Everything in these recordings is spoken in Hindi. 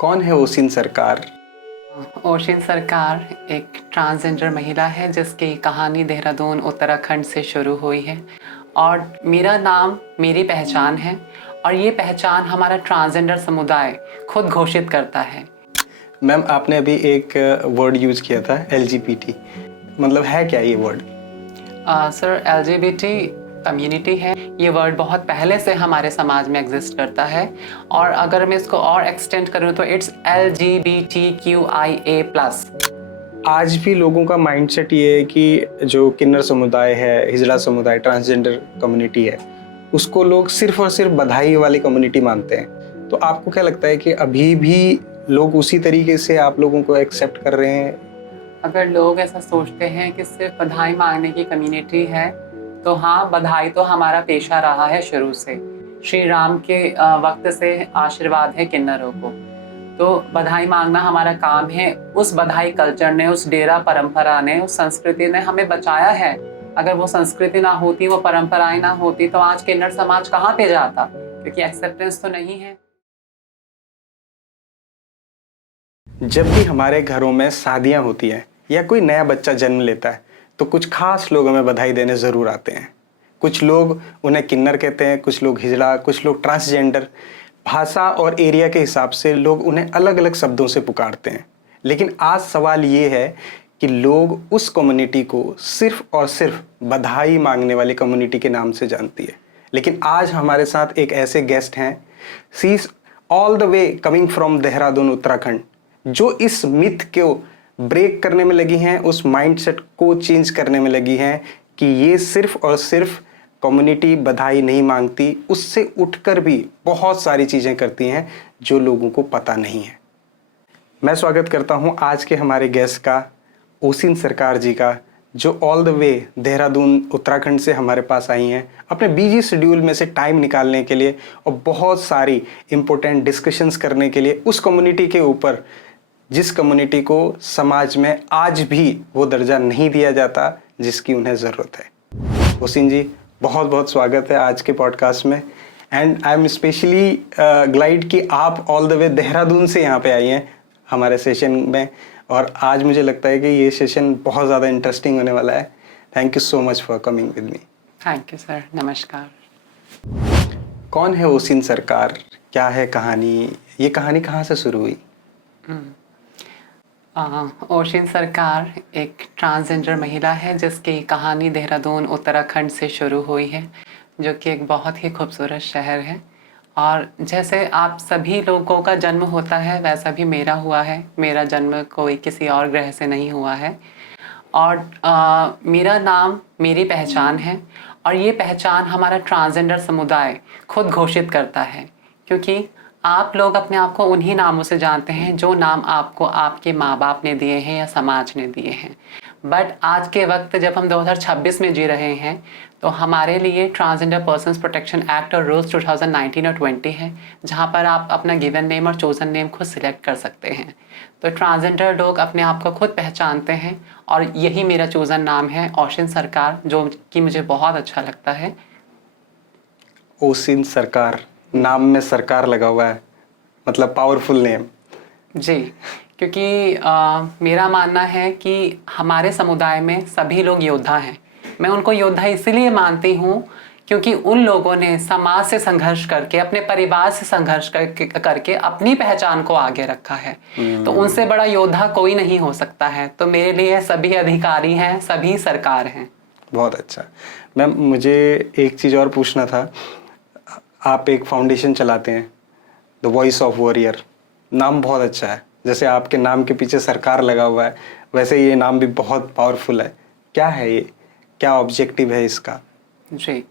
कौन है ओसिन सरकार? ओशिन सरकार एक ट्रांसजेंडर महिला है जिसकी कहानी देहरादून उत्तराखंड से शुरू हुई है और मेरा नाम मेरी पहचान है और ये पहचान हमारा ट्रांसजेंडर समुदाय खुद घोषित करता है। मैम, आपने अभी एक वर्ड यूज किया था एलजीबीटी, मतलब है क्या ये वर्ड? सर, एलजीबीटी कम्युनिटी है। ये वर्ड बहुत पहले से हमारे समाज में एग्जिस्ट करता है और अगर मैं इसको और एक्सटेंड करूँ तो इट्स LGBTQIA+। आज भी लोगों का माइंडसेट ये है कि जो किन्नर समुदाय है, हिजड़ा समुदाय, ट्रांसजेंडर कम्युनिटी है, उसको लोग सिर्फ और सिर्फ बधाई वाली कम्युनिटी मानते हैं। तो आपको क्या लगता है कि अभी भी लोग उसी तरीके से आप लोगों को एक्सेप्ट कर रहे हैं? अगर लोग ऐसा सोचते हैं कि सिर्फ बधाई मांगने की कम्युनिटी है तो हाँ, बधाई तो हमारा पेशा रहा है शुरू से। श्री राम के वक्त से आशीर्वाद है किन्नरों को, तो बधाई मांगना हमारा काम है। उस बधाई कल्चर ने, उस डेरा परंपरा ने, उस संस्कृति ने हमें बचाया है। अगर वो संस्कृति ना होती, वो परंपराएं ना होती तो आज किन्नर समाज कहाँ पे जाता, क्योंकि एक्सेप्टेंस तो नहीं है। जब भी हमारे घरों में शादियां होती हैं या कोई नया बच्चा जन्म लेता है तो कुछ खास लोग हमें बधाई देने ज़रूर आते हैं। कुछ लोग उन्हें किन्नर कहते हैं, कुछ लोग हिजड़ा, कुछ लोग ट्रांसजेंडर। भाषा और एरिया के हिसाब से लोग उन्हें अलग अलग शब्दों से पुकारते हैं। लेकिन आज सवाल ये है कि लोग उस कम्युनिटी को सिर्फ और सिर्फ बधाई मांगने वाली कम्युनिटी के नाम से जानती है। लेकिन आज हमारे साथ एक ऐसे गेस्ट हैं, she is all the way coming from Dehradun Uttarakhand, जो इस मिथ को ब्रेक करने में लगी हैं, उस माइंडसेट को चेंज करने में लगी हैं कि ये सिर्फ और सिर्फ कम्युनिटी बधाई नहीं मांगती, उससे उठकर भी बहुत सारी चीज़ें करती हैं जो लोगों को पता नहीं है। मैं स्वागत करता हूं आज के हमारे गेस्ट का, ओसिन सरकार जी का, जो ऑल द वे देहरादून उत्तराखंड से हमारे पास आई हैं अपने बिजी शेड्यूल में से टाइम निकालने के लिए और बहुत सारी इम्पोर्टेंट डिस्कशंस करने के लिए उस कम्युनिटी के ऊपर जिस कम्युनिटी को समाज में आज भी वो दर्जा नहीं दिया जाता जिसकी उन्हें ज़रूरत है। ओसिन जी, बहुत बहुत स्वागत है आज के पॉडकास्ट में। And I am specially glide कि आप ऑल द वे देहरादून से यहाँ पे आई हैं हमारे सेशन में, और आज मुझे लगता है कि ये सेशन बहुत ज़्यादा इंटरेस्टिंग होने वाला है। Thank you so much for coming with me. Thank you sir, नमस्कार। कौन है ओसिन सरकार? क्या है कहानी? ये कहानी कहाँ से शुरू हुई? ओशिन सरकार एक ट्रांसजेंडर महिला है जिसकी कहानी देहरादून उत्तराखंड से शुरू हुई है, जो कि एक बहुत ही खूबसूरत शहर है। और जैसे आप सभी लोगों का जन्म होता है वैसा भी मेरा हुआ है। मेरा जन्म कोई किसी और ग्रह से नहीं हुआ है और मेरा नाम मेरी पहचान है और ये पहचान हमारा ट्रांसजेंडर समुदाय खुद घोषित करता है, क्योंकि आप लोग अपने आप को उन्हीं नामों से जानते हैं जो नाम आपको आपके माँ बाप ने दिए हैं या समाज ने दिए हैं। बट आज के वक्त जब हम 2026 में जी रहे हैं तो हमारे लिए ट्रांसजेंडर पर्सन्स प्रोटेक्शन एक्ट और रूल्स 2019 और 20 है, जहाँ पर आप अपना गिवन नेम और चोजन नेम खुद सिलेक्ट कर सकते हैं। तो ट्रांसजेंडर लोग अपने आप को खुद पहचानते हैं और यही मेरा चोजन नाम है, ओशिन सरकार, जो कि मुझे बहुत अच्छा लगता है। ओसिन सरकार, नाम में सरकार लगा हुआ है, मतलब पावरफुल नेम। जी, क्योंकि मेरा मानना है कि हमारे समुदाय में सभी लोग योद्धा हैं। मैं उनको योद्धा इसीलिए मानती हूँ क्योंकि उन लोगों ने समाज से संघर्ष करके, अपने परिवार से संघर्ष करके अपनी पहचान को आगे रखा है। तो उनसे बड़ा योद्धा कोई नहीं हो सकता है। तो मेरे लिए सभी अधिकारी हैं, सभी सरकार हैं। बहुत अच्छा। मैम, मुझे एक चीज़ और पूछना था। आप एक फाउंडेशन चलाते हैं, द वॉइस ऑफ वॉरियर। नाम बहुत अच्छा है, जैसे आपके नाम के पीछे सरकार लगा हुआ है वैसे ये नाम भी बहुत पावरफुल है। क्या है ये, क्या ऑब्जेक्टिव है इसका? जी,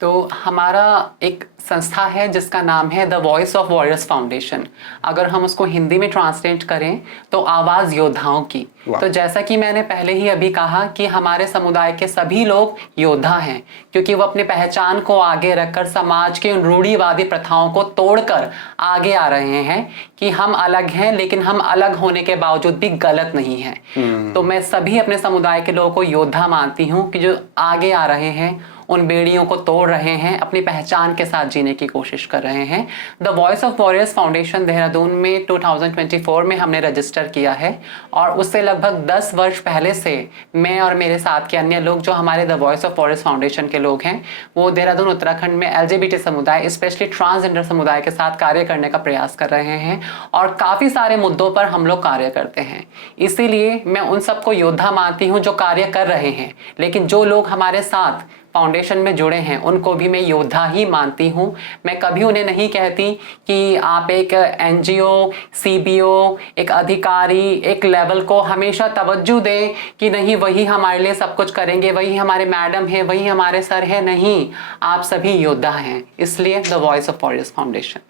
तो हमारा एक संस्था है जिसका नाम है the voice of warriors foundation. अगर हम उसको हिंदी में ट्रांसलेट करें तो आवाज़ योद्धाओं की। तो जैसा कि मैंने पहले ही अभी कहा कि हमारे समुदाय के सभी लोग योद्धा हैं, क्योंकि वो अपने पहचान को आगे रखकर समाज के उन रूढ़िवादी प्रथाओं को तोड़कर आगे आ रहे हैं कि हम अलग हैं, लेकिन हम अलग होने के बावजूद भी गलत नहीं हैं। तो मैं सभी अपने समुदाय के लोगों को योद्धा मानती हूँ कि जो आगे आ रहे हैं, उन बेड़ियों को तोड़ रहे हैं, अपनी पहचान के साथ जीने की कोशिश कर रहे हैं। The voice of warriors foundation Dehradun में 2024 में हमने रजिस्टर किया है और उससे लगभग 10 वर्ष पहले से मैं और मेरे साथ के अन्य लोग जो हमारे the voice of warriors foundation के लोग हैं वो देहरादून उत्तराखंड में LGBT समुदाय स्पेशली ट्रांसजेंडर समुदाय के साथ कार्य करने का प्रयास कर रहे हैं और काफ़ी सारे मुद्दों पर हम लोग कार्य करते हैं। इसीलिए मैं उन सबको योद्धा मानती हूँ जो कार्य कर रहे हैं, लेकिन जो लोग हमारे साथ फाउंडेशन में जुड़े हैं उनको भी मैं योद्धा ही मानती हूँ। मैं कभी उन्हें नहीं कहती कि आप एक NGO, CBO, एक अधिकारी, एक लेवल को हमेशा तवज्जो दें कि नहीं वही हमारे लिए सब कुछ करेंगे, वही हमारे मैडम है, वही हमारे सर है। नहीं, आप सभी योद्धा हैं, इसलिए the voice of warriors foundation.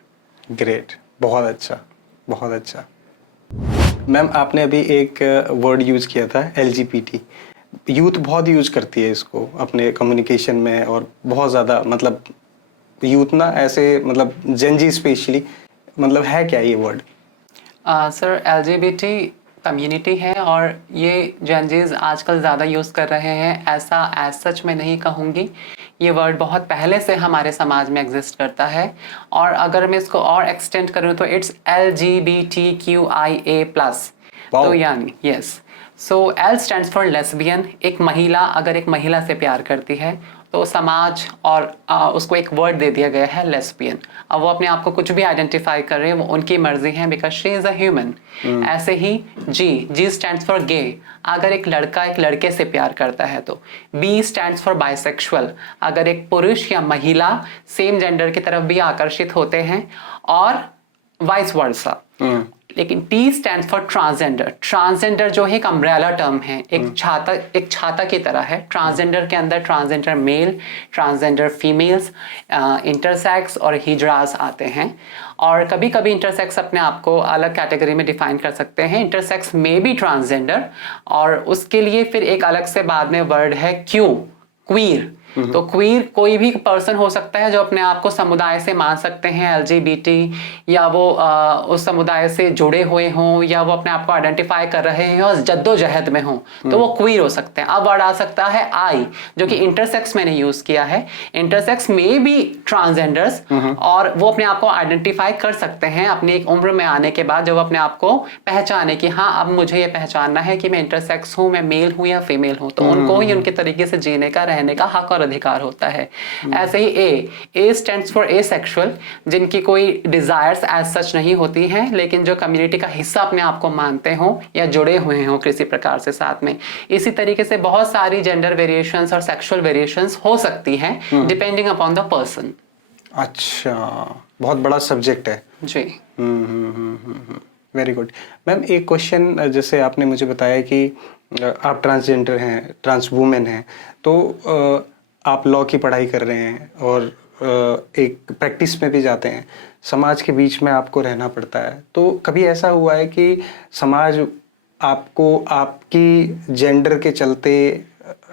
Great, बहुत अच्छा, बहुत अच्छा। मैम, आपने अभी एक वर्ड यूज़ किया था LGBT। यूथ बहुत यूज़ करती है इसको अपने कम्युनिकेशन में और बहुत ज़्यादा, मतलब यूथ ना ऐसे, मतलब जेनजी स्पेशली, मतलब है क्या ये वर्ड? सर LGBT कम्युनिटी है और ये जेनजीज आजकल ज़्यादा यूज़ कर रहे हैं, ऐसा एज सच मैं नहीं कहूँगी। ये वर्ड बहुत पहले से हमारे समाज में एग्जिस्ट करता है और अगर मैं इसको और एक्सटेंड करूँ तो इट्स LGBTQIA+। तो यानी yes, so L stands for lesbian. एक महिला अगर एक महिला से प्यार करती है तो समाज और उसको एक वर्ड दे दिया गया है लेस्बियन। अब वो अपने आप को कुछ भी आइडेंटिफाई कर रहे हैं, वो उनकी मर्जी है, because she is a human. ऐसे ही G स्टैंड्स फॉर गे। अगर एक लड़का एक लड़के से प्यार करता है तो B स्टैंड्स फॉर बाइसेक्सुअल। अगर एक पुरुष या महिला सेम जेंडर की तरफ भी आकर्षित होते हैं और वाइस वर्सा। लेकिन T stands for transgender. Transgender जो है एक अम्ब्रेला टर्म है, एक छाता की तरह है। ट्रांसजेंडर के अंदर transgender male, transgender females, intersex और हिजड़ास आते हैं। और कभी कभी इंटरसेक्स अपने आप को अलग कैटेगरी में डिफाइन कर सकते हैं, इंटरसेक्स में भी ट्रांसजेंडर। और उसके लिए फिर एक अलग से बाद में वर्ड है क्वीर। तो क्वीर कोई भी पर्सन हो सकता है जो अपने आप को समुदाय से मान सकते हैं LGBT, या वो उस समुदाय से जुड़े हुए हों, या वो अपने आप को आइडेंटिफाई कर रहे हैं और जद्दोजहद में हों, तो वो क्वीर हो सकते हैं। अब वर्ड आ सकता है आई, जो कि इंटरसेक्स मैंने यूज किया है। इंटरसेक्स में भी ट्रांसजेंडर्स, और वो अपने आप को आइडेंटिफाई कर सकते हैं अपनी एक उम्र में आने के बाद, जब अपने आप को पहचाने कि हाँ अब मुझे ये पहचानना है कि मैं इंटरसेक्स हूँ, मैं मेल हूँ या फीमेल हूँ, तो उनको ही उनके तरीके से जीने का, रहने का हक और अधिकार होता है। ऐसे ही ए स्टैंड्स फॉर एसेक्सुअल, जिनकी कोई डिजायर्स एज सच नहीं होती हैं, लेकिन जो कम्युनिटी का हिस्सा अपने आप को मानते हो या जुड़े हुए हो किसी प्रकार से साथ में। इसी तरीके से बहुत सारी जेंडर वेरिएशंस और सेक्सुअल वेरिएशंस हो सकती हैं डिपेंडिंग अपॉन द पर्सन। अच्छा, बहुत बड़ा सब्जेक्ट है जी। Very good. मैम, एक क्वेश्चन, जैसे आपने मुझे बताया कि आप ट्रांसजेंडर हैं, ट्रांस वुमेन हैं, तो आप लॉ की पढ़ाई कर रहे हैं और एक प्रैक्टिस में भी जाते हैं, समाज के बीच में आपको रहना पड़ता है। तो कभी ऐसा हुआ है कि समाज आपको आपकी जेंडर के चलते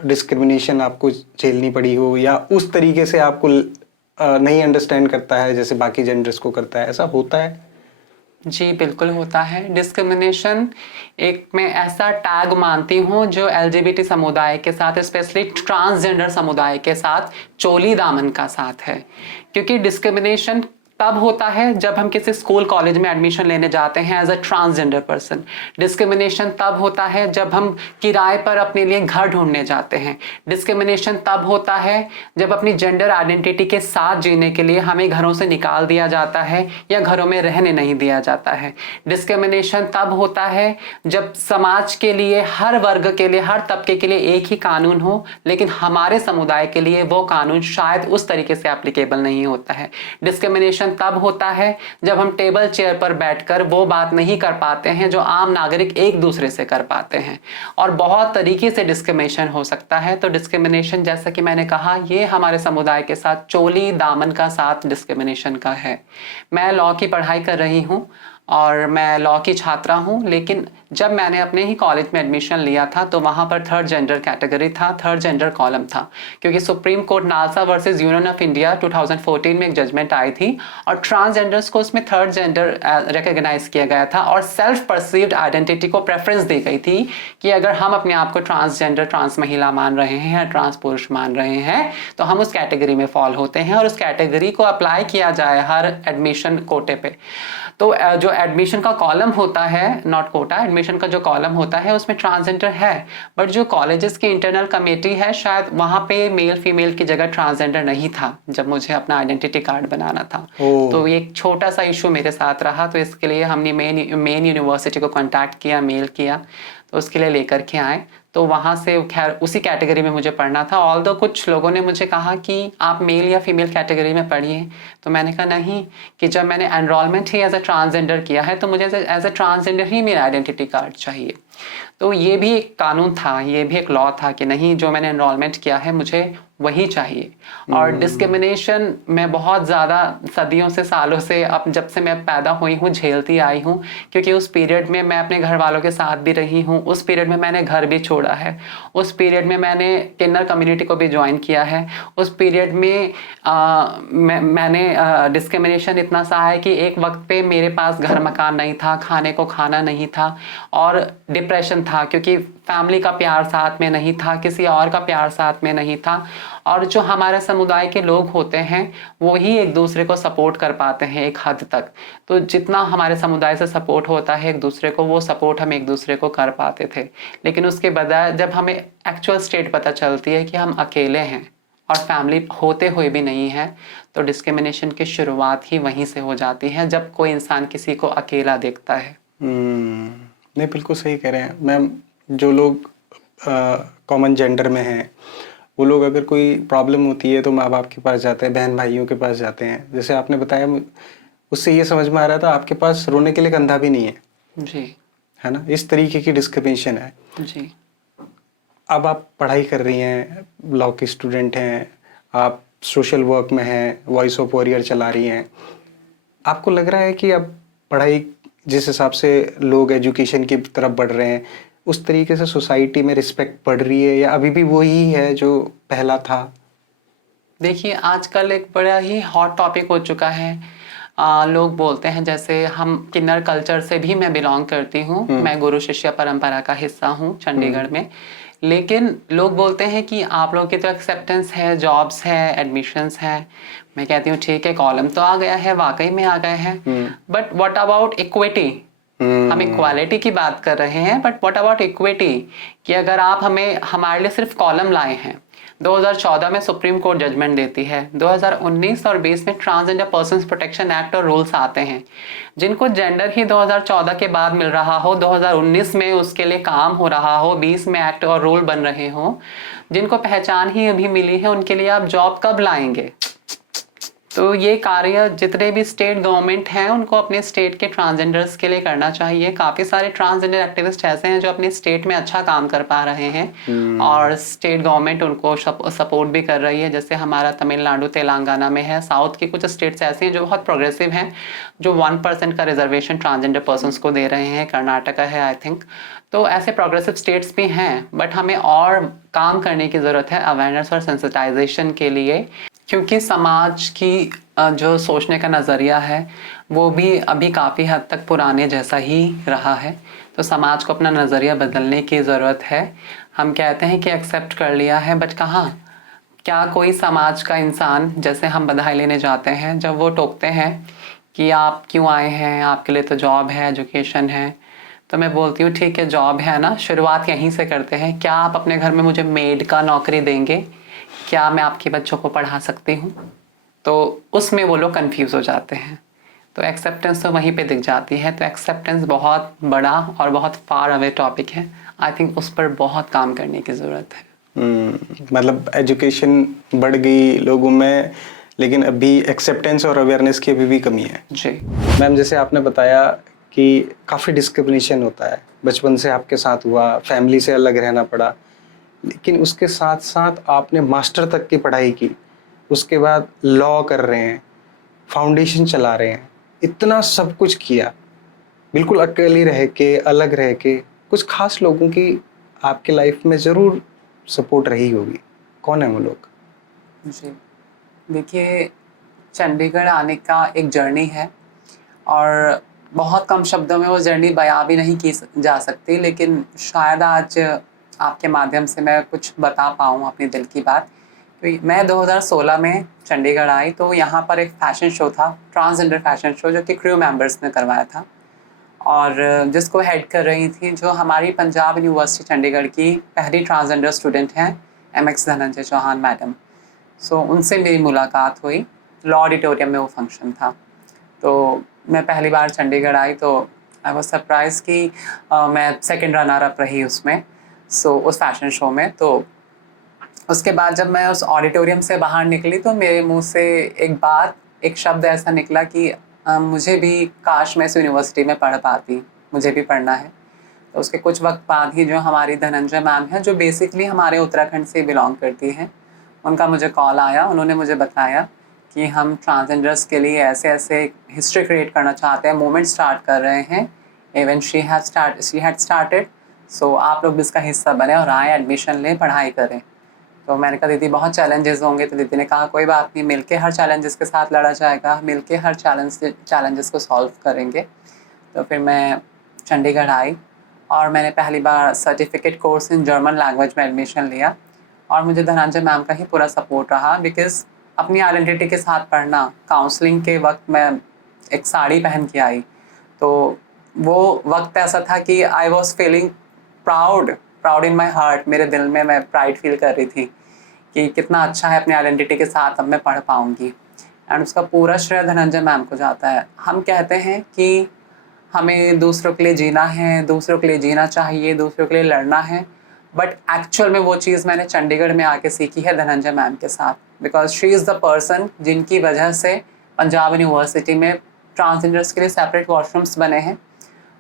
डिस्क्रिमिनेशन आपको झेलनी पड़ी हो, या उस तरीके से आपको नहीं अंडरस्टैंड करता है जैसे बाकी जेंडर्स को करता है, ऐसा होता है? जी बिल्कुल होता है। डिस्क्रिमिनेशन एक मैं ऐसा टैग मानती हूँ जो LGBT समुदाय के साथ, स्पेशली ट्रांसजेंडर समुदाय के साथ चोली दामन का साथ है। क्योंकि डिस्क्रिमिनेशन तब होता है जब हम किसी स्कूल कॉलेज में एडमिशन लेने जाते हैं as a transgender person. Discrimination तब होता है जब हम किराए पर अपने लिए घर ढूंढने जाते हैं। डिस्क्रिमिनेशन तब होता है जब अपनी जेंडर आइडेंटिटी के साथ जीने के लिए हमें घरों से निकाल दिया जाता है या घरों में रहने नहीं दिया जाता है। डिस्क्रिमिनेशन तब होता है जब समाज के लिए, हर वर्ग के लिए, हर तबके के लिए एक ही कानून हो, लेकिन हमारे समुदाय के लिए वो कानून शायद उस तरीके से एप्लीकेबल नहीं होता है। डिस्क्रिमिनेशन तब होता है जब हम टेबल चेयर पर बैठकर वो बात नहीं कर पाते हैं जो आम नागरिक एक दूसरे से कर पाते हैं। और बहुत तरीके से डिस्क्रिमिनेशन हो सकता है। तो डिस्क्रिमिनेशन, जैसा कि मैंने कहा, ये हमारे समुदाय के साथ चोली दामन का साथ डिस्क्रिमिनेशन का है। मैं लॉ की पढ़ाई कर रही हूँ और मैं लॉ की छात्रा हूँ। लेकिन जब मैंने अपने ही कॉलेज में एडमिशन लिया था तो वहाँ पर थर्ड जेंडर कैटेगरी था, थर्ड जेंडर कॉलम था, क्योंकि supreme court NALSA versus union of India 2014 में एक जजमेंट आई थी और ट्रांसजेंडर्स को उसमें थर्ड जेंडर रिकॉग्नाइज किया गया था और सेल्फ परसीव्ड आइडेंटिटी को प्रेफरेंस दी गई थी कि अगर हम अपने आप को ट्रांसजेंडर, ट्रांस महिला मान रहे हैं या ट्रांस पुरुष मान रहे हैं तो हम उस कैटेगरी में फॉल होते हैं और उस कैटेगरी को अप्लाई किया जाए हर एडमिशन कोटे पे। तो जो एडमिशन का कॉलम होता है, नॉट कोटा, एडमिशन का जो कॉलम होता है उसमें ट्रांसजेंडर है, बट जो कॉलेजेस की इंटरनल कमेटी है शायद वहाँ पे मेल फीमेल की जगह ट्रांसजेंडर नहीं था जब मुझे अपना आइडेंटिटी कार्ड बनाना था। तो एक छोटा सा इशू मेरे साथ रहा, तो इसके लिए हमने मेन यूनिवर्सिटी को कॉन्टैक्ट किया, मेल किया, तो उसके लिए लेकर के आए। तो वहाँ से खैर उसी कैटेगरी में मुझे पढ़ना था। ऑल्दो कुछ लोगों ने मुझे कहा कि आप मेल या फीमेल कैटेगरी में पढ़िए, तो मैंने कहा नहीं, कि जब मैंने एनरोलमेंट ही एज अ ट्रांसजेंडर किया है तो मुझे एज अ ट्रांसजेंडर ही मेरा आइडेंटिटी कार्ड चाहिए। तो ये भी एक कानून था, ये भी एक लॉ था कि नहीं, जो मैंने एनरोलमेंट किया है मुझे वही चाहिए। और डिस्क्रिमिनेशन मैं बहुत ज़्यादा सदियों से, सालों से, अब जब से मैं पैदा हुई हूँ झेलती आई हूँ, क्योंकि उस पीरियड में मैं अपने घर वालों के साथ भी रही हूँ, उस पीरियड में मैंने घर भी छोड़ा है, उस पीरियड में मैंने किन्नर कम्युनिटी को भी ज्वाइन किया है, उस पीरियड में मैंने डिस्क्रिमिनेशन इतना सहा है कि एक वक्त पे मेरे पास घर मकान नहीं था, खाने को खाना नहीं था और डिप्रेशन था, क्योंकि फैमिली का प्यार साथ में नहीं था, किसी और का प्यार साथ में नहीं था। और जो हमारे समुदाय के लोग होते हैं वो ही एक दूसरे को सपोर्ट कर पाते हैं एक हद तक। तो जितना हमारे समुदाय से सपोर्ट होता है एक दूसरे को, वो सपोर्ट हम एक दूसरे को कर पाते थे। लेकिन उसके बजाय जब हमें एक्चुअल स्टेट पता चलती है कि हम अकेले हैं और फैमिली होते हुए भी नहीं है, तो डिस्क्रिमिनेशन की शुरुआत ही वहीं से हो जाती है, जब कोई इंसान किसी को अकेला देखता है। नहीं, बिल्कुल सही कह रहे हैं मैम। जो लोग कॉमन जेंडर में हैं वो लोग अगर कोई प्रॉब्लम होती है तो माँ बाप के पास जाते हैं, बहन भाइयों के पास जाते हैं। जैसे आपने बताया, उससे ये समझ में आ रहा था आपके पास रोने के लिए कंधा भी नहीं है जी, है ना। इस तरीके की डिस्क्रिमिनेशन है जी। अब आप पढ़ाई कर रही हैं, लॉ की स्टूडेंट हैं, आप सोशल वर्क में हैं, वॉइस ऑफ वॉरियर चला रही हैं। आपको लग रहा है कि अब पढ़ाई जिस हिसाब से लोग एजुकेशन की तरफ बढ़ रहे हैं उस तरीके से सोसाइटी में रिस्पेक्ट बढ़ रही है, या अभी भी वही है जो पहला था? देखिए, आजकल एक बड़ा ही हॉट टॉपिक हो चुका है। लोग बोलते हैं, जैसे हम किन्नर कल्चर से भी मैं बिलोंग करती हूँ, मैं गुरु शिष्य परंपरा का हिस्सा हूँ चंडीगढ़ में। लेकिन लोग बोलते हैं कि आप लोगों की तो एक्सेप्टेंस है, जॉब्स है, एडमिशन्स है। मैं कहती हूँ ठीक है, कॉलम तो आ गया है, वाकई में आ गए हैं, बट व्हाट अबाउट इक्विटी? हम इक्वालिटी की बात कर रहे हैं, बट व्हाट अबाउट इक्विटी? कि अगर आप हमारे लिए सिर्फ कॉलम लाए हैं, 2014 में सुप्रीम कोर्ट जजमेंट देती है, 2019 और 20 में ट्रांसजेंडर पर्सन्स प्रोटेक्शन एक्ट और रूल्स आते हैं, जिनको जेंडर ही 2014 के बाद मिल रहा हो, 2019 में उसके लिए काम हो रहा हो, 20 में एक्ट और रूल बन रहे हो, जिनको पहचान ही अभी मिली है, उनके लिए आप जॉब कब लाएंगे? तो ये कार्य जितने भी स्टेट गवर्नमेंट हैं उनको अपने स्टेट के ट्रांसजेंडर्स के लिए करना चाहिए। काफ़ी सारे ट्रांसजेंडर एक्टिविस्ट ऐसे हैं जो अपने स्टेट में अच्छा काम कर पा रहे हैं और स्टेट गवर्नमेंट उनको सपोर्ट भी कर रही है। जैसे हमारा तमिलनाडु, तेलंगाना में है। साउथ की कुछ स्टेट्स ऐसी हैं जो बहुत प्रोग्रेसिव हैं, जो 1% का रिजर्वेशन ट्रांसजेंडर पर्सनस को दे रहे हैं। कर्नाटका है आई थिंक। तो ऐसे प्रोग्रेसिव स्टेट्स भी हैं, बट हमें और काम करने की ज़रूरत है अवेयरनेस और सेंसिटाइजेशन के लिए, क्योंकि समाज की जो सोचने का नज़रिया है वो भी अभी काफ़ी हद तक पुराने जैसा ही रहा है। तो समाज को अपना नज़रिया बदलने की ज़रूरत है। हम कहते हैं कि एक्सेप्ट कर लिया है, बट कहाँ? क्या कोई समाज का इंसान, जैसे हम बधाई लेने जाते हैं, जब वो टोकते हैं कि आप क्यों आए हैं, आपके लिए तो जॉब है, एजुकेशन है, तो मैं बोलती हूँ ठीक है, जॉब है ना, शुरुआत यहीं से करते हैं। क्या आप अपने घर में मुझे मेड का नौकरी देंगे? क्या मैं आपके बच्चों को पढ़ा सकती हूँ? तो उसमें वो लोग कंफ्यूज हो जाते हैं। तो एक्सेप्टेंस तो वहीं पे दिख जाती है। तो एक्सेप्टेंस बहुत बड़ा और बहुत फार अवे टॉपिक है। आई थिंक उस पर बहुत काम करने की ज़रूरत है। मतलब एजुकेशन बढ़ गई लोगों में, लेकिन अभी एक्सेप्टेंस और अवेयरनेस की अभी भी कमी है। जी मैम, जैसे आपने बताया कि काफ़ी डिस्क्रिमिनेशन होता है, बचपन से आपके साथ हुआ, फैमिली से अलग रहना पड़ा, लेकिन उसके साथ साथ आपने मास्टर तक की पढ़ाई की, उसके बाद लॉ कर रहे हैं, फाउंडेशन चला रहे हैं, इतना सब कुछ किया, बिल्कुल अकेली रह के, अलग रह के, कुछ खास लोगों की आपकी लाइफ में ज़रूर सपोर्ट रही होगी। कौन है वो लोग? जी, देखिए, चंडीगढ़ आने का एक जर्नी है और बहुत कम शब्दों में वो जर्नी बयां भी नहीं की जा सकती, लेकिन शायद आज आपके माध्यम से मैं कुछ बता पाऊँ अपने दिल की बात। क्योंकि मैं 2016 में चंडीगढ़ आई तो यहाँ पर एक फ़ैशन शो था, ट्रांसजेंडर फ़ैशन शो, जो कि क्रू मेंबर्स ने करवाया था और जिसको हेड कर रही थी जो हमारी पंजाब यूनिवर्सिटी चंडीगढ़ की पहली ट्रांसजेंडर स्टूडेंट हैं, एमएक्स धनंजय चौहान मैडम। सो उनसे मेरी मुलाकात हुई, लॉ ऑडिटोरियम में वो फंक्शन था। तो मैं पहली बार चंडीगढ़ आई तो आई वाज सरप्राइज कि मैं सेकंड रनर अप रही उसमें, सो उस फैशन शो में। तो उसके बाद जब मैं उस ऑडिटोरियम से बाहर निकली तो मेरे मुंह से एक बात, एक शब्द ऐसा निकला कि मुझे भी काश मैं इस यूनिवर्सिटी में पढ़ पाती, मुझे भी पढ़ना है। तो उसके कुछ वक्त बाद ही जो हमारी धनंजय मैम हैं, जो बेसिकली हमारे उत्तराखंड से बिलोंग करती हैं, उनका मुझे कॉल आया। उन्होंने मुझे बताया कि हम ट्रांसजेंडर्स के लिए ऐसे ऐसे हिस्ट्री क्रिएट करना चाहते हैं, मूवमेंट स्टार्ट कर रहे हैं। इवन शी हैड स्टार्टेड, सो आप लोग भी इसका हिस्सा बने और आए, एडमिशन लें, पढ़ाई करें। तो मैंने कहा दीदी बहुत चैलेंजेस होंगे, तो दीदी ने कहा कोई बात नहीं, मिलके हर चैलेंजेस के साथ लड़ा जाएगा, मिलके हर चैलेंजेस को सॉल्व करेंगे। तो फिर मैं चंडीगढ़ आई और मैंने पहली बार certificate course in German language में एडमिशन लिया और मुझे धनंजय मैम का ही पूरा सपोर्ट रहा, बिकॉज़ अपनी आइडेंटिटी के साथ पढ़ना। काउंसलिंग के वक्त मैं एक साड़ी पहन के आई, तो वो वक्त ऐसा था कि I was feeling proud, proud in my heart. मेरे दिल में मैं प्राइड फील कर रही थी कि कितना अच्छा है, अपनी आइडेंटिटी के साथ अब मैं पढ़ पाऊँगी। एंड उसका पूरा श्रेय धनंजय मैम को जाता है। हम कहते हैं कि हमें दूसरों के लिए जीना है, दूसरों के लिए जीना चाहिए, दूसरों के लिए लड़ना है, बट एक्चुअल में वो चीज़ मैंने चंडीगढ़ में आके सीखी है धनंजय मैम के साथ, because she is the person जिनकी वजह से पंजाब यूनिवर्सिटी में ट्रांसजेंडर्स के लिए सेपरेट वॉशरूम्स बने हैं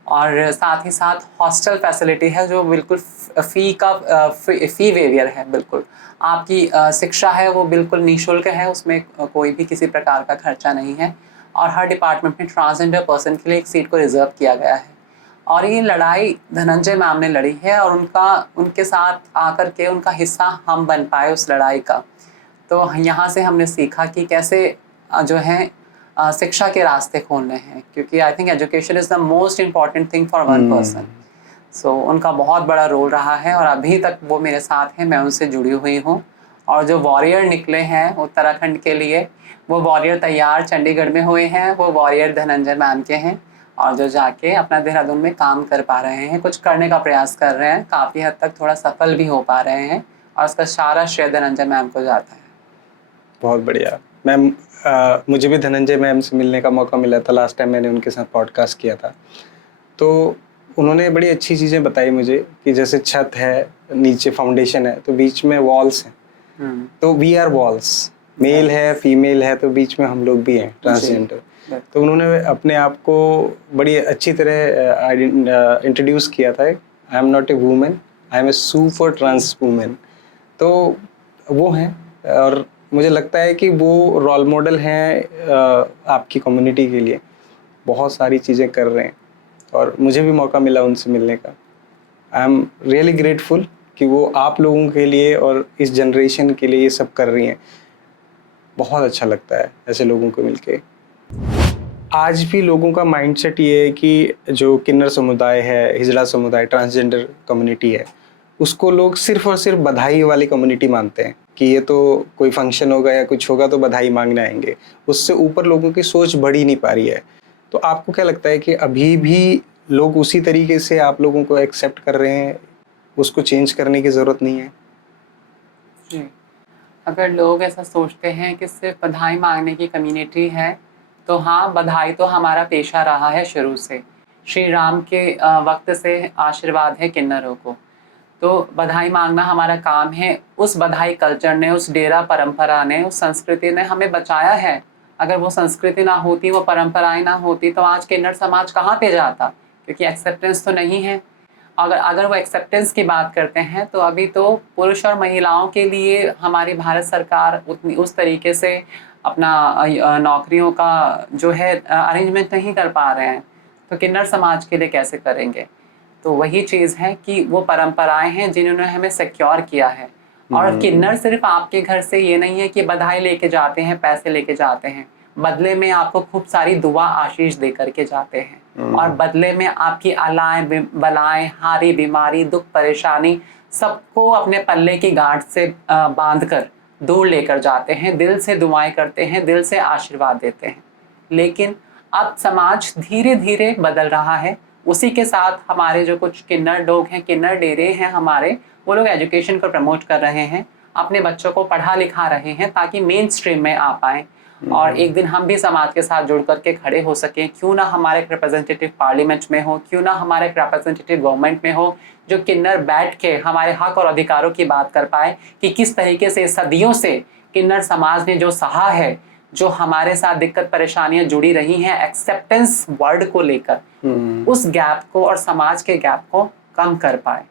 और साथ ही साथ हॉस्टल फैसिलिटी है जो बिल्कुल फ़ी वेरियर है। बिल्कुल आपकी शिक्षा है वो बिल्कुल निःशुल्क है, उसमें कोई भी किसी प्रकार का खर्चा नहीं है और हर डिपार्टमेंट में ट्रांसजेंडर पर्सन के लिए एक सीट को रिजर्व किया गया है। और ये लड़ाई धनंजय मैम ने लड़ी है और उनके साथ आकर के उनका हिस्सा हम बन पाए उस लड़ाई का। तो यहाँ से हमने सीखा कि कैसे जो है शिक्षा के रास्ते खोलने हैं, क्योंकि I think education is the most important thing for one person. So उनका बहुत बड़ा रोल रहा है और अभी तक वो मेरे साथ हैं, मैं उनसे जुड़ी हुई हूँ। और जो वॉरियर निकले हैं उत्तराखंड के लिए, वो वॉरियर तैयार चंडीगढ़ में हुए हैं, वो वॉरियर धनंजय मैम के हैं और जो जाके अपना देहरादून में काम कर पा रहे हैं, कुछ करने का प्रयास कर रहे हैं, काफ़ी हद तक थोड़ा सफल भी हो पा रहे हैं और उसका सारा श्रेय धनंजय मैम को जाता है। बहुत बढ़िया मैम। मुझे भी धनंजय मैम से मिलने का मौका मिला था, लास्ट टाइम मैंने उनके साथ पॉडकास्ट किया था। तो उन्होंने बड़ी अच्छी चीज़ें बताई मुझे कि जैसे छत है, नीचे फाउंडेशन है, तो बीच में वॉल्स हैं। तो वी आर वॉल्स, मेल है, फीमेल है, तो बीच में हम लोग भी हैं, ट्रांसजेंडर। तो उन्होंने अपने आप को बड़ी अच्छी तरह इंट्रोड्यूस किया था, I am not a woman, I am a super trans woman. तो वो हैं और मुझे लगता है कि वो रोल मॉडल हैं आपकी कम्युनिटी के लिए, बहुत सारी चीज़ें कर रहे हैं और मुझे भी मौका मिला उनसे मिलने का। आई एम रियली ग्रेटफुल कि वो आप लोगों के लिए और इस जनरेशन के लिए ये सब कर रही हैं। बहुत अच्छा लगता है ऐसे लोगों को मिलके। आज भी लोगों का माइंडसेट ये है कि जो किन्नर समुदाय है, हिजड़ा समुदाय, ट्रांसजेंडर कम्युनिटी है, उसको लोग सिर्फ और सिर्फ बधाई वाली कम्युनिटी मानते हैं कि ये तो कोई फंक्शन होगा या कुछ होगा तो बधाई मांगने आएंगे। उससे ऊपर लोगों की सोच बढ़ ही नहीं पा रही है। तो आपको क्या लगता है कि अभी भी लोग उसी तरीके से आप लोगों को एक्सेप्ट कर रहे हैं, उसको चेंज करने की ज़रूरत नहीं है? जी, अगर लोग ऐसा सोचते हैं कि सिर्फ बधाई मांगने की कम्युनिटी है, तो हाँ, बधाई तो हमारा पेशा रहा है शुरू से। श्री राम के वक्त से आशीर्वाद है किन्नरों को, तो बधाई मांगना हमारा काम है। उस बधाई कल्चर ने, उस डेरा परंपरा ने, उस संस्कृति ने हमें बचाया है। अगर वो संस्कृति ना होती, वो परंपराएं ना होती, तो आज किन्नर समाज कहाँ पे जाता, क्योंकि एक्सेप्टेंस तो नहीं है। अगर वो एक्सेप्टेंस की बात करते हैं तो अभी तो पुरुष और महिलाओं के लिए हमारी भारत सरकार उतनी उस तरीके से अपना नौकरियों का जो है अरेंजमेंट नहीं कर पा रहे हैं। तो किन्नर समाज के लिए कैसे करेंगे? तो वही चीज़ है कि वो परंपराएं हैं जिन्होंने हमें सिक्योर किया है। और किन्नर सिर्फ आपके घर से ये नहीं है कि बधाई लेके जाते हैं, पैसे लेके जाते हैं, बदले में आपको खूब सारी दुआ आशीष दे करके जाते हैं। और बदले में आपकी अलाएं बलाएं, हारी बीमारी, दुख परेशानी सबको अपने पल्ले की गांठ से बांध कर दूर लेकर जाते हैं, दिल से दुआएं करते हैं, दिल से आशीर्वाद देते हैं। लेकिन अब समाज धीरे धीरे बदल रहा है। उसी के साथ हमारे जो कुछ किन्नर लोग हैं, किन्नर डेरे हैं हमारे, वो लोग एजुकेशन को प्रमोट कर रहे हैं, अपने बच्चों को पढ़ा लिखा रहे हैं ताकि मेन स्ट्रीम में आ पाएँ। और एक दिन हम भी समाज के साथ जुड़ करके खड़े हो सकें। क्यों ना हमारे रिप्रेजेंटेटिव पार्लियामेंट में हो, क्यों ना हमारे रिप्रेजेंटेटिव गवर्नमेंट में हो, जो किन्नर बैठ के हमारे हक और अधिकारों की बात कर पाए कि किस तरीके से सदियों से किन्नर समाज ने जो सहा है, जो हमारे साथ दिक्कत परेशानियां जुड़ी रही हैं एक्सेप्टेंस वर्ड को लेकर, उस गैप को और समाज के गैप को कम कर पाए।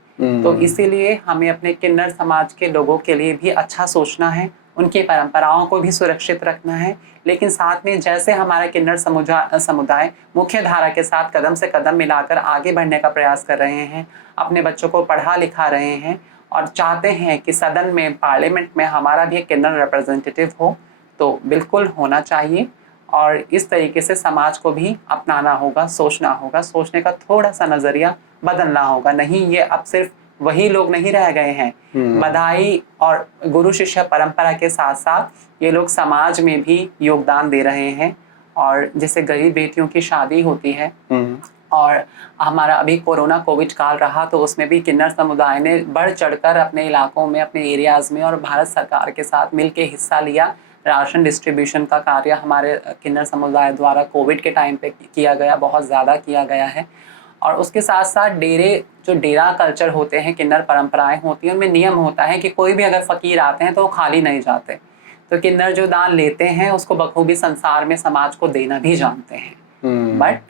तो इसीलिए हमें अपने किन्नर समाज के लोगों के लिए भी अच्छा सोचना है, उनकी परंपराओं को भी सुरक्षित रखना है, लेकिन साथ में जैसे हमारा किन्नर समुदाय मुख्य धारा के साथ कदम से कदम मिलाकर आगे बढ़ने का प्रयास कर रहे हैं, अपने बच्चों को पढ़ा लिखा रहे हैं और चाहते हैं कि सदन में, पार्लियामेंट में हमारा भी एक किन्नर रिप्रेजेंटेटिव हो, तो बिल्कुल होना चाहिए। और इस तरीके से समाज को भी अपनाना होगा, सोचना होगा, सोचने का थोड़ा सा नज़रिया बदलना होगा। नहीं, ये अब सिर्फ वही लोग नहीं रह गए हैं। बधाई और गुरु शिष्य परंपरा के साथ साथ ये लोग समाज में भी योगदान दे रहे हैं। और जैसे गरीब बेटियों की शादी होती है, और हमारा अभी कोरोना कोविड काल रहा, तो उसमें भी किन्नर समुदाय ने बढ़ चढ़कर अपने इलाकों में, अपने एरियाज़ में और भारत सरकार के साथ मिलकर हिस्सा लिया। राशन डिस्ट्रीब्यूशन का कार्य हमारे किन्नर समुदाय द्वारा कोविड के टाइम पे किया गया, बहुत ज़्यादा किया गया है। और उसके साथ साथ जो डेरा कल्चर होते हैं, किन्नर परंपराएं होती हैं, उनमें नियम होता है कि कोई भी अगर फ़कीर आते हैं तो वो खाली नहीं जाते। तो किन्नर जो दान लेते हैं उसको बखूबी संसार में समाज को देना भी जानते हैं। बट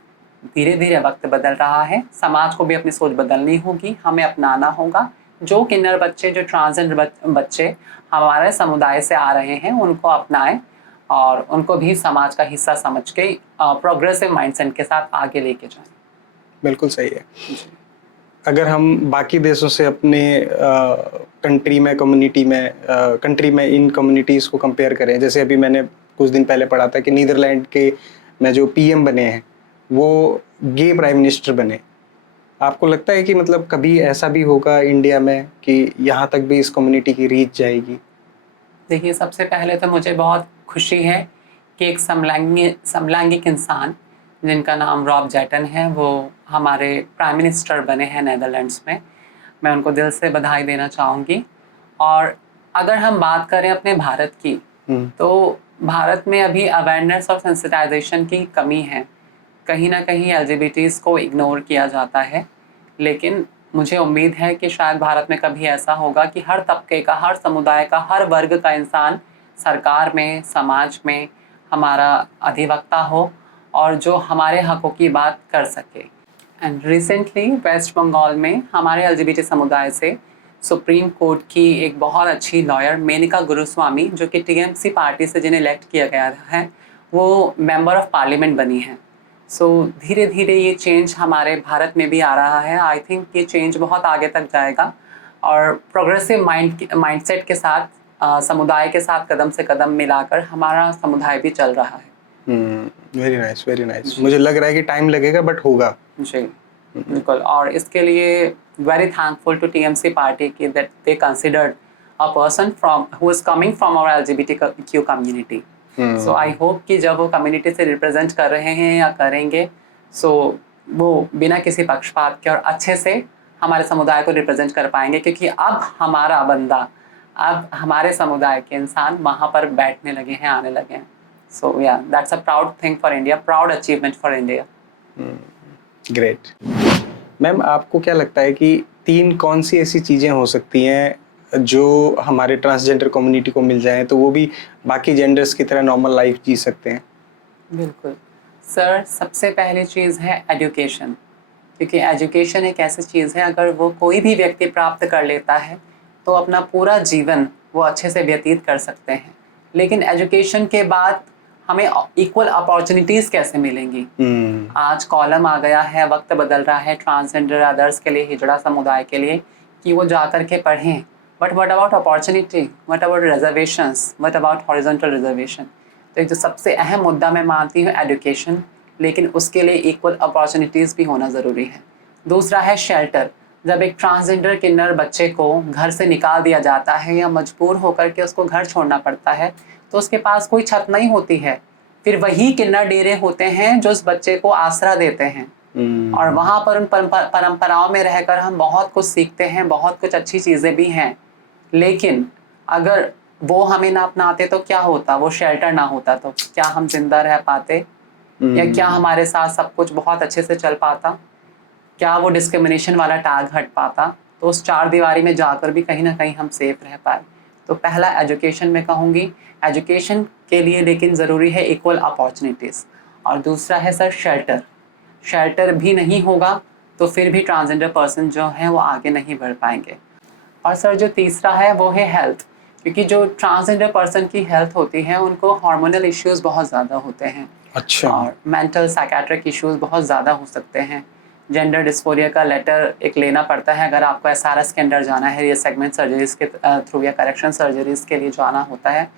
धीरे धीरे वक्त बदल रहा है, समाज को भी अपनी सोच बदलनी होगी, हमें अपनाना होगा। जो किन्नर बच्चे, जो ट्रांसजेंडर बच्चे हमारे समुदाय से आ रहे हैं, उनको अपनाएं और उनको भी समाज का हिस्सा समझ के प्रोग्रेसिव माइंडसेट के साथ आगे लेके जाएं। बिल्कुल सही है। अगर हम बाकी देशों से अपने कंट्री में, कम्युनिटी में, कंट्री में इन कम्युनिटीज़ को कंपेयर करें, जैसे अभी मैंने कुछ दिन पहले पढ़ा था कि नीदरलैंड के में जो पीएम बने हैं वो गे प्राइम मिनिस्टर बने। आपको लगता है कि मतलब कभी ऐसा भी होगा इंडिया में कि यहाँ तक भी इस कम्युनिटी की रीच जाएगी? देखिए, सबसे पहले तो मुझे बहुत खुशी है कि एक समलैंगिक इंसान जिनका नाम रॉब जेटन है, वो हमारे प्राइम मिनिस्टर बने हैं नीदरलैंड्स में। मैं उनको दिल से बधाई देना चाहूँगी। और अगर हम बात करें अपने भारत की, तो भारत में अभी अवेयरनेस और सेंसिटाइजेशन की कमी है। कहीं ना कहीं एलजीबीटीज़ को इग्नोर किया जाता है। लेकिन मुझे उम्मीद है कि शायद भारत में कभी ऐसा होगा कि हर तबके का, हर समुदाय का, हर वर्ग का इंसान सरकार में, समाज में हमारा अधिवक्ता हो और जो हमारे हकों की बात कर सके। एंड रिसेंटली वेस्ट बंगाल में हमारे एलजीबीटी समुदाय से सुप्रीम कोर्ट की एक बहुत अच्छी लॉयर मेनका गुरुस्वामी, जो कि टीएमसी पार्टी से जिन्हें इलेक्ट किया गया है, वो मेंबर ऑफ पार्लियामेंट बनी हैं। सो धीरे धीरे ये चेंज हमारे भारत में भी आ रहा है। आई थिंक ये चेंज बहुत आगे तक जाएगा और प्रोग्रेसिव माइंडसेट के साथ, समुदाय के साथ कदम से कदम मिलाकर हमारा समुदाय भी चल रहा है। Very nice, very nice. मुझे लग रहा है कि टाइम लगेगा बट होगा। जी बिल्कुल। और इसके लिए very thankful to TMC party कि that they considered a person from who is coming from our LGBTQ community. So I hope कि जब वो कम्युनिटी से रिप्रेजेंट कर रहे हैं या करेंगे, सो वो बिना किसी पक्षपात के और अच्छे से हमारे समुदाय को रिप्रेजेंट कर पाएंगे, क्योंकि अब हमारा बंदा, अब हमारे समुदाय के इंसान वहाँ पर बैठने लगे हैं, आने लगे हैं। सो या that's a proud thing for India, proud achievement for India. Great. Ma'am, आपको क्या लगता है कि 3 कौन सी ऐसी चीज़ें हो सकती हैं जो हमारे ट्रांसजेंडर कम्युनिटी को मिल जाएं तो वो भी बाकी जेंडर्स की तरह नॉर्मल लाइफ जी सकते हैं? बिल्कुल सर, सबसे पहली चीज़ है एजुकेशन। क्योंकि एजुकेशन एक ऐसी चीज़ है, अगर वो कोई भी व्यक्ति प्राप्त कर लेता है तो अपना पूरा जीवन वो अच्छे से व्यतीत कर सकते हैं। लेकिन एजुकेशन के बाद हमें इक्वल अपॉर्चुनिटीज कैसे मिलेंगी। आज कॉलम आ गया है, वक्त बदल रहा है ट्रांसजेंडर अदर्स के लिए, हिजड़ा समुदाय के लिए, कि वो जा कर के पढ़ें, but what about opportunity, what about reservations, what about horizontal reservation. तो एक जो सबसे अहम मुद्दा मैं मानती हूँ एजुकेशन, लेकिन उसके लिए इक्वल अपॉर्चुनिटीज़ भी होना ज़रूरी है। दूसरा है शेल्टर। जब एक ट्रांसजेंडर किन्नर बच्चे को घर से निकाल दिया जाता है या मजबूर होकर के उसको घर छोड़ना पड़ता है, तो उसके पास कोई छत नहीं होती है। फिर वही किन्नर डेरे होते हैं जो उस बच्चे को आसरा देते हैं, और वहाँ पर उन परंपराओं में रहकर हम बहुत कुछ सीखते हैं, बहुत कुछ अच्छी चीज़ें भी हैं। लेकिन अगर वो हमें ना अपनाते तो क्या होता, वो शेल्टर ना होता तो क्या हम जिंदा रह पाते, या क्या हमारे साथ सब कुछ बहुत अच्छे से चल पाता, क्या वो डिस्क्रिमिनेशन वाला टैग हट पाता, तो उस चार दीवारी में जाकर भी कहीं ना कहीं हम सेफ रह पाए। तो पहला एजुकेशन में कहूँगी, एजुकेशन के लिए लेकिन ज़रूरी है इक्वल अपॉर्चुनिटीज़। और दूसरा है सर शेल्टर। शेल्टर भी नहीं होगा तो फिर भी ट्रांसजेंडर पर्सन जो हैं वो आगे नहीं बढ़ पाएंगे। और सर जो तीसरा है वो है हेल्थ, क्योंकि जो ट्रांसजेंडर पर्सन की हेल्थ होती है उनको हार्मोनल इश्यूज़ बहुत ज़्यादा होते हैं। अच्छा। और मेंटल साइकेट्रिक इश्यूज़ बहुत ज़्यादा हो सकते हैं। जेंडर डिस्फोरिया का लेटर एक लेना पड़ता है अगर आपको SRS के अंडर जाना है, या सेगमेंट सर्जरीज़ के थ्रू, या करेक्शन सर्जरीज़ के लिए जाना होता है।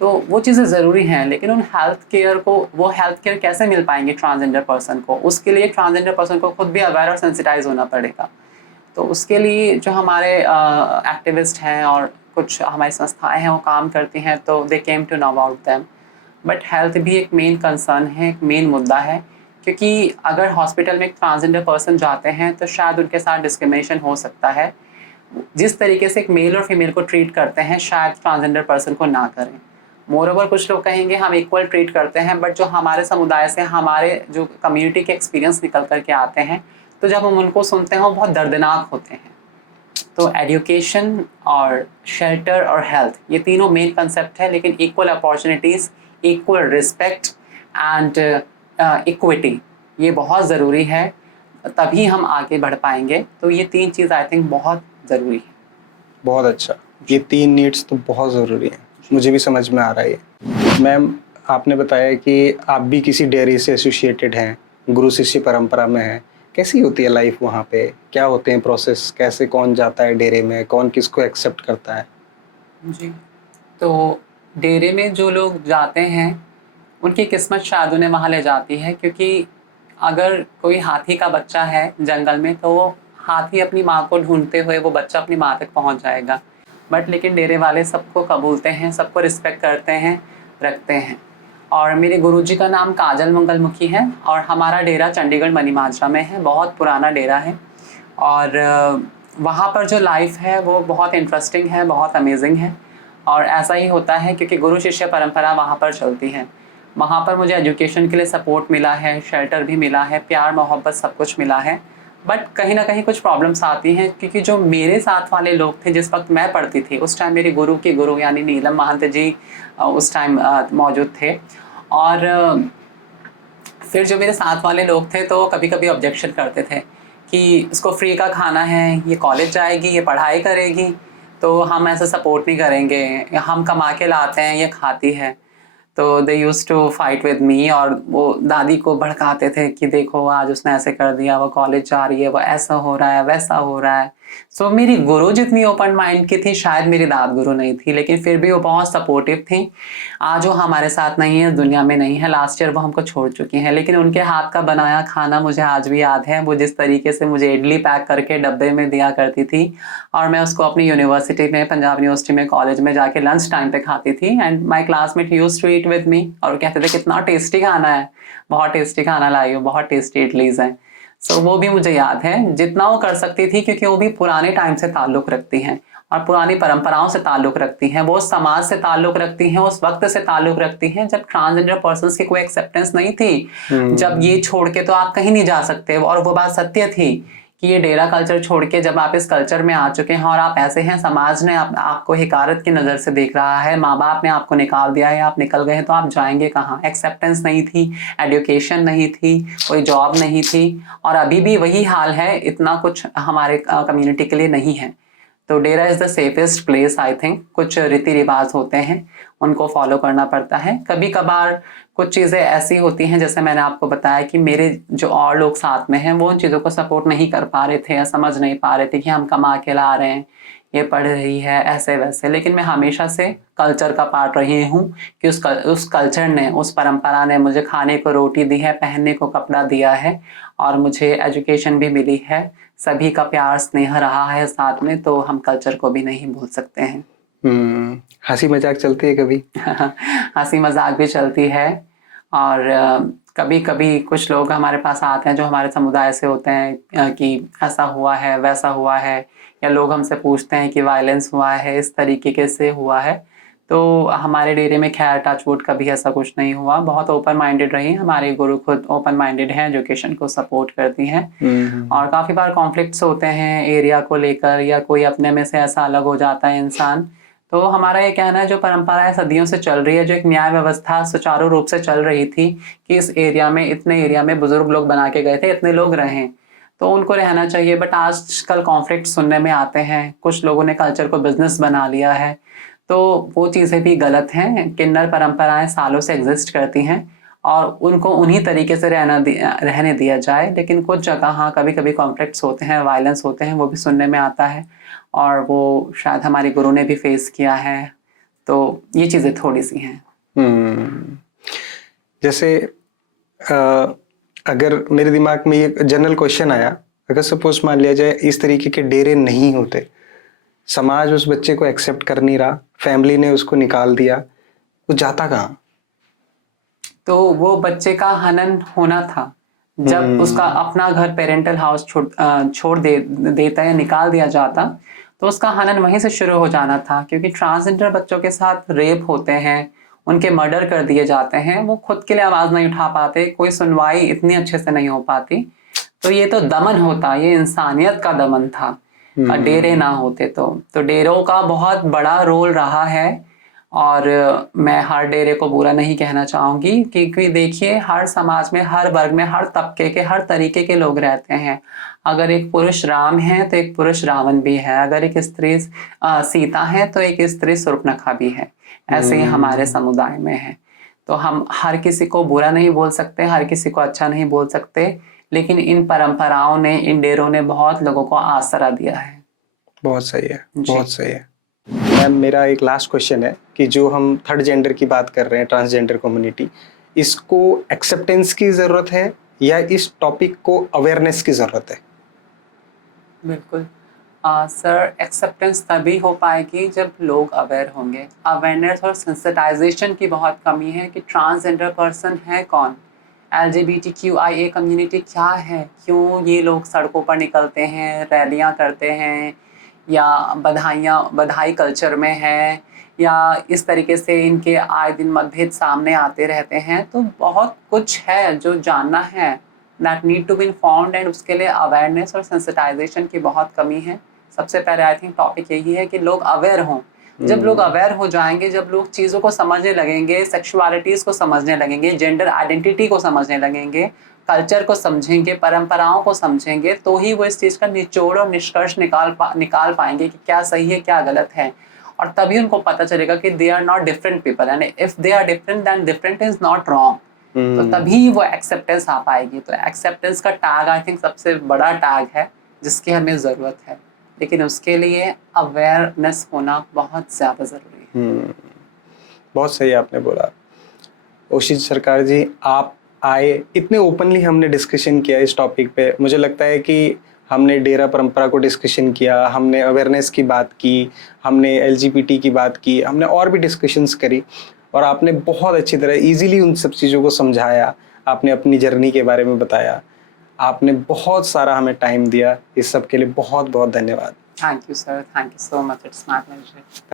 तो वो चीज़ें ज़रूरी हैं, लेकिन उन हेल्थ केयर को, वो हेल्थ केयर कैसे मिल पाएंगे ट्रांसजेंडर पर्सन को, उसके लिए ट्रांसजेंडर पर्सन को खुद भी अवेयर और सेंसिटाइज होना पड़ेगा। तो उसके लिए जो हमारे एक्टिविस्ट हैं और कुछ हमारी संस्थाएं हैं वो काम करती हैं, तो they came to know about them. But health भी एक मेन कंसर्न है, एक मेन मुद्दा है, क्योंकि अगर हॉस्पिटल में एक ट्रांसजेंडर पर्सन जाते हैं तो शायद उनके साथ डिस्क्रिमिनेशन हो सकता है। जिस तरीके से एक मेल और फीमेल को ट्रीट करते हैं शायद ट्रांसजेंडर पर्सन को ना करें। मोरओवर कुछ लोग कहेंगे हम इक्वल ट्रीट करते हैं, बट जो हमारे समुदाय से, हमारे जो कम्युनिटी के एक्सपीरियंस निकल करके आते हैं, तो जब हम उनको सुनते हैं वो बहुत दर्दनाक होते हैं। तो एजुकेशन और शेल्टर और हेल्थ, ये तीनों मेन कंसेप्ट है, लेकिन equal opportunities, equal respect and equity, ये बहुत ज़रूरी है, तभी हम आगे बढ़ पाएंगे। तो ये तीन चीज़ आई थिंक बहुत ज़रूरी है। बहुत अच्छा, ये 3 नीड्स तो बहुत ज़रूरी हैं, मुझे भी समझ में आ रहा है। मैम, आपने बताया कि आप भी किसी डेयरी से एसोसिएटेड हैं, गुरु शिष्य परंपरा में हैं। कैसी होती है लाइफ वहाँ पे? क्या होते हैं प्रोसेस? कैसे कौन जाता है डेरे में? कौन किसको एक्सेप्ट करता है? जी, तो डेरे में जो लोग जाते हैं उनकी किस्मत शायद उन्हें वहाँ ले जाती है, क्योंकि अगर कोई हाथी का बच्चा है जंगल में तो वो हाथी अपनी माँ को ढूंढते हुए वो बच्चा अपनी माँ तक पहुँच जाएगा। बट लेकिन डेरे वाले सबको कबूलते हैं, सबको रिस्पेक्ट करते हैं, रखते हैं। और मेरे गुरुजी का नाम काजल मंगलमुखी है, और हमारा डेरा चंडीगढ़ मनीमाजरा में है, बहुत पुराना डेरा है। और वहाँ पर जो लाइफ है वो बहुत इंटरेस्टिंग है, बहुत अमेजिंग है। और ऐसा ही होता है क्योंकि गुरु शिष्य परंपरा वहाँ पर चलती है। वहाँ पर मुझे एजुकेशन के लिए सपोर्ट मिला है, शेल्टर भी मिला है, प्यार मोहब्बत सब कुछ मिला है। बट कहीं ना कहीं कुछ प्रॉब्लम्स आती हैं, क्योंकि जो मेरे साथ वाले लोग थे जिस वक्त मैं पढ़ती थी, उस टाइम मेरे गुरु के गुरु यानी नीलम महंत जी उस टाइम मौजूद थे। और फिर जो मेरे साथ वाले लोग थे तो कभी कभी ऑब्जेक्शन करते थे कि इसको फ्री का खाना है, ये कॉलेज जाएगी, ये पढ़ाई करेगी, तो हम ऐसे सपोर्ट नहीं करेंगे, हम कमा के लाते हैं, ये खाती है। तो they used to fight with me, और वो दादी को भड़काते थे कि देखो आज उसने ऐसे कर दिया, वो कॉलेज जा रही है, वो ऐसा हो रहा है, वैसा हो रहा है। सो मेरी गुरु जितनी ओपन माइंड की थी शायद मेरी दाद गुरु नहीं थी, लेकिन फिर भी वो बहुत सपोर्टिव थी। आज वो हमारे साथ नहीं है, दुनिया में नहीं है, लास्ट ईयर वो हमको छोड़ चुकी हैं, लेकिन उनके हाथ का बनाया खाना मुझे आज भी याद है। वो जिस तरीके से मुझे इडली पैक करके डब्बे में दिया करती थी, और मैं उसको अपनी यूनिवर्सिटी में, पंजाब यूनिवर्सिटी में, कॉलेज में जाके लंच टाइम पे खाती थी, and my classmate used to eat with me, और कहते थे कितना टेस्टी खाना है, बहुत टेस्टी खाना लाई हो, बहुत टेस्टी इडलीज हैं। सो वो भी मुझे याद है, जितना वो कर सकती थी, क्योंकि वो भी पुराने टाइम से ताल्लुक़ रखती हैं और पुरानी परंपराओं से ताल्लुक़ रखती हैं, वो समाज से ताल्लुक़ रखती हैं, उस वक्त से ताल्लुक़ रखती हैं जब ट्रांसजेंडर पर्सन्स की कोई एक्सेप्टेंस नहीं थी। जब ये छोड़ के तो आप कहीं नहीं जा सकते, और वो बात सत्य थी कि ये डेरा कल्चर छोड़ के जब आप इस कल्चर में आ चुके हैं और आप ऐसे हैं, समाज ने आपको हिकारत की नज़र से देख रहा है, माँ बाप ने आपको निकाल दिया है, आप निकल गए हैं, तो आप जाएंगे कहाँ? एक्सेप्टेंस नहीं थी, एजुकेशन नहीं थी, कोई जॉब नहीं थी, और अभी भी वही हाल है, इतना कुछ हमारे कम्युनिटी के लिए नहीं है। तो Dera is the safest place I think. कुछ रीति रिवाज होते हैं, उनको फॉलो करना पड़ता है। कभी कभार कुछ चीज़ें ऐसी होती हैं, जैसे मैंने आपको बताया कि मेरे जो और लोग साथ में हैं वो उन चीज़ों को सपोर्ट नहीं कर पा रहे थे या समझ नहीं पा रहे थे कि हम कमा के ला रहे हैं, ये पढ़ रही है, ऐसे वैसे। लेकिन मैं हमेशा से कल्चर का पार्ट रही हूँ कि उस कल्चर ने, उस परंपरा ने मुझे खाने को रोटी दी है, पहनने को कपड़ा दिया है और मुझे एजुकेशन भी मिली है। सभी का प्यार स्नेह रहा है साथ में, तो हम कल्चर को भी नहीं भूल सकते हैं। हंसी मजाक चलती है कभी? हंसी मजाक भी चलती है। और कभी कभी कुछ लोग हमारे पास आते हैं जो हमारे समुदाय से होते हैं कि ऐसा हुआ है, वैसा हुआ है, या लोग हमसे पूछते हैं कि वायलेंस हुआ है, इस तरीके के से हुआ है। तो हमारे डेरे में खैर टचवुड कभी ऐसा कुछ नहीं हुआ। बहुत ओपन माइंडेड रही, हमारे गुरु खुद ओपन माइंडेड हैं, एजुकेशन को सपोर्ट करती हैं। और काफ़ी बार कॉन्फ्लिक्ट्स होते हैं एरिया को लेकर, या कोई अपने में से ऐसा अलग हो जाता है इंसान। तो हमारा ये कहना है, जो परंपराएं सदियों से चल रही है, जो एक न्याय व्यवस्था सुचारू रूप से चल रही थी कि इस एरिया में, इतने एरिया में बुजुर्ग लोग बना के गए थे, इतने लोग रहें, तो उनको रहना चाहिए। बट आजकल कॉन्फ्लिक्ट सुनने में आते हैं, कुछ लोगों ने कल्चर को बिजनेस बना लिया है, तो वो चीज़ें भी गलत हैं। किन्नर परंपराएं सालों से एग्जिस्ट करती हैं और उनको उन्हीं तरीके से रहने दिया जाए। लेकिन कुछ जगह हाँ, कभी कभी कॉन्फ्लिक्ट्स होते हैं, वायलेंस होते हैं, वो भी सुनने में आता है और वो शायद हमारे गुरु ने भी फेस किया है। तो ये चीज़ें थोड़ी सी हैं। जैसे अगर मेरे दिमाग में ये जनरल क्वेश्चन आया, अगर सपोज मान लिया जाए इस तरीके के डेरे नहीं होते, समाज उस बच्चे को एक्सेप्ट कर नहीं रहा, फैमिली ने उसको निकाल दिया, वो जाता कहाँ? तो वो बच्चे का हनन होना था। जब उसका अपना घर पेरेंटल हाउस छोड़ देता या निकाल दिया जाता, तो उसका हनन वहीं से शुरू हो जाना था। क्योंकि ट्रांसजेंडर बच्चों के साथ रेप होते हैं, उनके मर्डर कर दिए जाते हैं, वो खुद के लिए आवाज़ नहीं उठा पाते, कोई सुनवाई इतनी अच्छे से नहीं हो पाती। तो ये तो दमन होता, ये इंसानियत का दमन था। डेरे ना होते तो डेरों का बहुत बड़ा रोल रहा है। और मैं हर डेरे को बुरा नहीं कहना चाहूँगी, क्योंकि देखिए हर समाज में, हर वर्ग में, हर तबके के, हर तरीके के लोग रहते हैं। अगर एक पुरुष राम है तो एक पुरुष रावण भी है, अगर एक स्त्री सीता है तो एक स्त्री शूर्पणखा भी है। ऐसे ही हमारे समुदाय में है। तो हम हर किसी को बुरा नहीं बोल सकते, हर किसी को अच्छा नहीं बोल सकते, लेकिन इन परंपराओं ने, इन डेरों ने बहुत लोगों को आसरा दिया है। बहुत सही है, बहुत सही है। मैम, मेरा एक लास्ट क्वेश्चन है कि जो हम थर्ड जेंडर की बात कर रहे हैं, ट्रांसजेंडर कम्युनिटी, इसको एक्सेप्टेंस की ज़रूरत है या इस टॉपिक को अवेयरनेस की ज़रूरत है? बिल्कुल सर, एक्सेप्टेंस तभी हो पाएगी जब लोग अवेयर होंगे। अवेयरनेस और सेंसिटाइजेशन की बहुत कमी है कि ट्रांसजेंडर पर्सन है कौन, LGBTQIA कम्युनिटी क्या है, क्यों ये लोग सड़कों पर निकलते हैं, रैलियां करते हैं, या बधाई कल्चर में है, या इस तरीके से इनके आए दिन मतभेद सामने आते रहते हैं। तो बहुत कुछ है जो जानना है, that need to be informed, and उसके लिए अवेयरनेस और सेंसिटाइजेशन की बहुत कमी है। सबसे पहले आई थिंक टॉपिक यही है कि लोग अवेयर हों। जब लोग अवेयर हो जाएंगे, जब लोग चीज़ों को समझने लगेंगे, सेक्सुअलिटीज़ को समझने लगेंगे, जेंडर आइडेंटिटी को समझने लगेंगे, कल्चर को समझेंगे, परंपराओं को समझेंगे, तो ही वो इस चीज़ का निचोड़ और निष्कर्ष निकाल पाएंगे कि क्या सही है, क्या गलत है। और तभी उनको पता चलेगा कि they are not different people, and if they are different then different is not wrong. तो तभी वो एक्सेप्टेंस आ पाएगी। तो एक्सेप्टेंस का टैग आई थिंक सबसे बड़ा टैग है जिसकी हमें ज़रूरत है, लेकिन उसके लिए अवेयरनेस होना बहुत ज़्यादा ज़रूरी है। बहुत सही आपने बोला। ओशीज सरकार जी, आप आए, इतने ओपनली हमने डिस्कशन किया इस टॉपिक पे। मुझे लगता है कि हमने डेरा परंपरा को डिस्कशन किया, हमने अवेयरनेस की बात की, हमने LGBT की बात की, हमने और भी डिस्कशंस करी, और आपने बहुत अच्छी तरह इजीली उन सब चीज़ों को समझाया। आपने अपनी जर्नी के बारे में बताया, आपने बहुत सारा हमें टाइम दिया। इस सब के लिए बहुत बहुत धन्यवाद। Thank you sir, thank you so much, it's my pleasure.